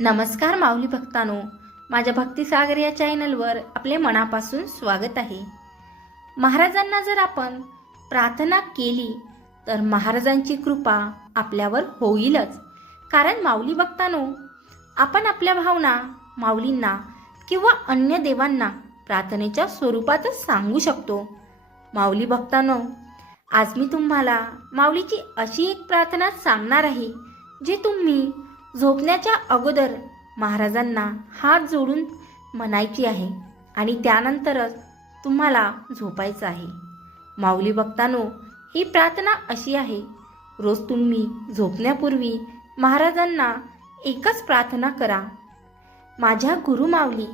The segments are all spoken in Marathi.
नमस्कार माऊली भक्तानो. माझ्या भक्तिसागर या चॅनलवर आपले मनापासून स्वागत आहे. महाराजांना जर आपण प्रार्थना केली तर महाराजांची कृपा आपल्यावर होईलच. कारण माऊली भक्तानो आपण आपल्या भावना माऊलींना किंवा अन्य देवांना प्रार्थनेच्या स्वरूपातच सांगू शकतो. माऊली भक्तानो आज मी तुम्हाला माऊलीची अशी एक प्रार्थना सांगणार आहे जी तुम्ही झोपण्याच्या अगोदर महाराजांना हात जोडून म्हणायची आहे आणि त्यानंतरच तुम्हाला झोपायचं आहे. माऊली भक्तानो ही प्रार्थना अशी आहे रोज तुम्ही झोपण्यापूर्वी महाराजांना एकच प्रार्थना करा. माझ्या गुरु माऊली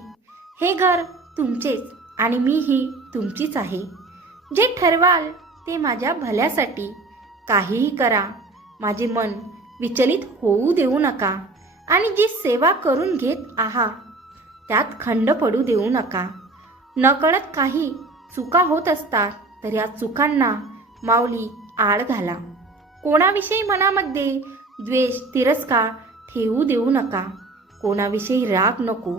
हे घर तुमचेच आणि मी ही तुमचीच आहे. जे ठरवाल ते माझ्या भल्यासाठी काहीही करा. माझे मन विचलित होऊ देऊ नका आणि जी सेवा करून घेत आहात त्यात खंड पडू देऊ नका. नकळत काही चुका होत असतात तर या चुकांना माऊली आळ घाला. कोणाविषयी मनामध्ये द्वेष तिरस्कार ठेवू देऊ नका. कोणाविषयी राग नको.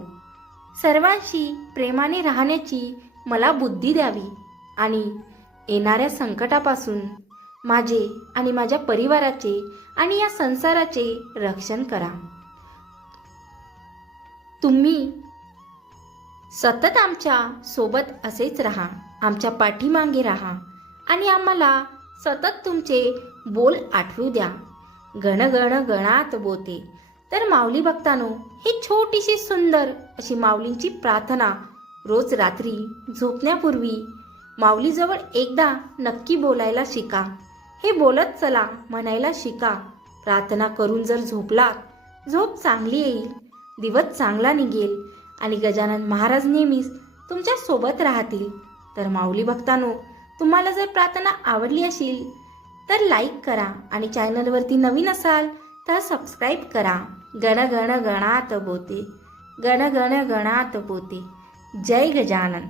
सर्वांशी प्रेमाने राहण्याची मला बुद्धी द्यावी आणि येणाऱ्या संकटापासून माझे आणि माझ्या परिवाराचे आणि या संसाराचे रक्षण करा. तुम्ही सतत आमच्यासोबत असेच राहा आमच्या पाठीमागे राहा आणि आम्हाला सतत तुमचे बोल आठवू द्या. गण गण गणात बोते. तर माऊली भक्तानो ही छोटीशी सुंदर अशी माऊलींची प्रार्थना रोज रात्री झोपण्यापूर्वी माऊलीजवळ एकदा नक्की बोलायला शिका. हे बोलत चला म्हणायला शिका. प्रार्थना करून जर झोपलात झोप चांगली येईल दिवस चांगला निघेल आणि गजानन महाराज नेहमीच तुमच्यासोबत राहतील. तर माऊली भक्तानो तुम्हाला जर प्रार्थना आवडली असेल तर लाईक करा आणि चॅनलवरती नवीन असाल तर सबस्क्राईब करा. गण गण गणात बोते गण गण गणात बोते जय गजानन.